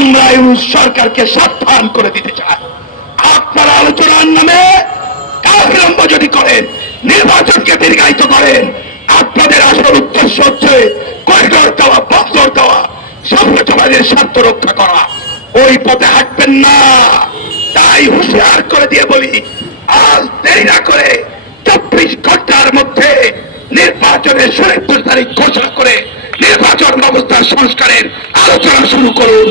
আমরা ইউনুস সরকারকে সাবধান করে দিতে চাই। আপনারা আলোচনার নামে কাল যদি করেন, নির্বাচনকে দীর্ঘায়িত করেন, আপনাদের আসল উদ্দেশ্য হচ্ছে করিডোর দেওয়া বন্দর দেওয়া সাম্রাজ্যবাদের স্বার্থ রক্ষা করা। ওই পথে হাঁটবেন না। তাই হুঁশিয়ার করে দিয়ে বলি, আজ দেরি না করে চব্বিশ ঘণ্টার মধ্যে নির্বাচনের সুনির্দিষ্ট তারিখ ঘোষণা করে নির্বাচন ব্যবস্থা সংস্কারের আলোচনা শুরু করুন।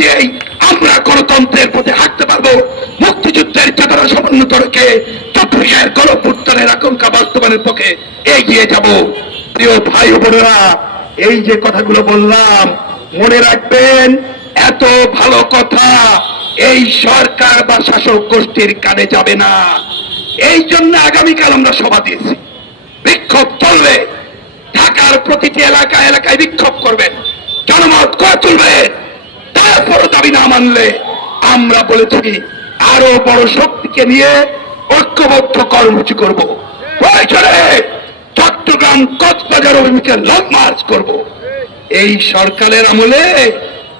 দিয়েই আমরা গণতন্ত্রের পথে হাঁটতে পারব। মুক্তিযুদ্ধের চেতনা সমন্বতরকে চট্টগ্রামের গণপুত্তনের আকাঙ্ক্ষা বাস্তবায়নের পক্ষে এগিয়ে যাব। প্রিয় ভাই বোনেরা, এই যে কথাগুলো বললাম, মনে রাখবেন, এত ভালো কথা এই সরকার বা শাসক গোষ্ঠীর কানে যাবে না। এই জন্য আগামীকাল আমরা সভা দিয়েছি। বিক্ষোভ চলবে। ঢাকার প্রতিটি এলাকা এলাকায় বিক্ষোভ করবেন। জনমত করে তুলবেন। মানলে আমরা বলেছি আরও বড় শক্তিকে নিয়ে ঐক্যবদ্ধ কর্মসূচি করব। চট্টগ্রাম কক্সবাজার অভিমুখে লং মার্চ করব। এই সরকারের আমলে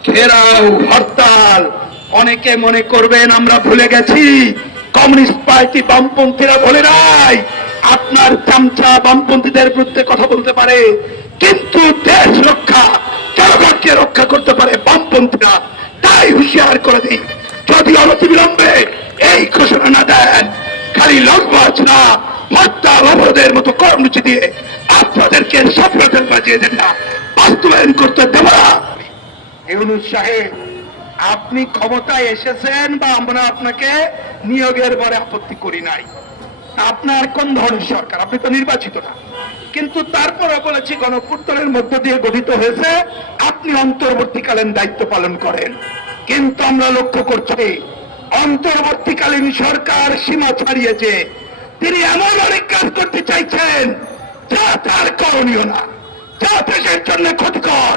ঘেরাও, হরতাল, অনেকে মনে করবেন আমরা ভুলে গেছি, কমিউনিস্ট পার্টি বামপন্থীরা বলে নাই, আপনার চামচা বামপন্থীদের বিরুদ্ধে কথা বলতে পারে, কিন্তু দেশ রক্ষা, জনগণকে রক্ষা করতে পারে বামপন্থীরা। তাই হুঁশিয়ার করে দিই। যদি অনতিবিলম্বে এই ঘোষণা না দেন, খালি লংমার্চ না, হত্যা অবরোধের মতো কর্মসূচি দিয়ে আপনাদেরকে সফলতা বাজিয়ে দেন না বাস্তবায়ন করতে দেব না। ইউনুস সাহেব, আপনি ক্ষমতায় এসেছেন বা আমরা আপনাকে নিয়োগের পরে আপত্তি করি নাই। আপনার কোন ধরনের সরকার? আপনি তো নির্বাচিত না। কিন্তু তারপরে বলেছি গণপূর্তনের মধ্য দিয়ে গঠিত হয়েছে। আপনি অন্তর্বর্তীকালীন দায়িত্ব পালন করেন। কিন্তু আমরা লক্ষ্য করছি, অন্তর্বর্তীকালীন সরকার সীমা ছাড়িয়েছে। তিনি এমন অনেক কাজ করতে চাইছেন, যা তার করণীয় না, যা দেশের জন্য ক্ষতিকর।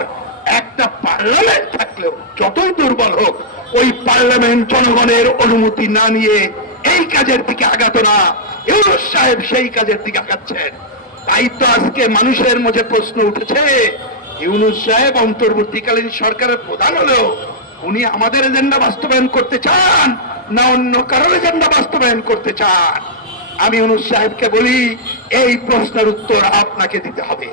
একটা পার্লামেন্ট থাকলেও যতই দুর্বল হোক, ওই পার্লামেন্ট জনগণের অনুমতি না নিয়ে এই কাজের দিকে আগাতো না। ইউনুস সাহেব সেই কাজের দিকে আগাচ্ছেন। তাই তো আজকে মানুষের মধ্যে প্রশ্ন উঠেছে, ইউনুস সাহেব অন্তর্বর্তীকালীন সরকারের প্রধান হলেও উনি আমাদের এজেন্ডা বাস্তবায়ন করতে চান, না অন্য কারোর এজেন্ডা বাস্তবায়ন করতে চান? আমি অনুজ সাহেবকে বলি, এই প্রশ্নের উত্তর আপনাকে দিতে হবে।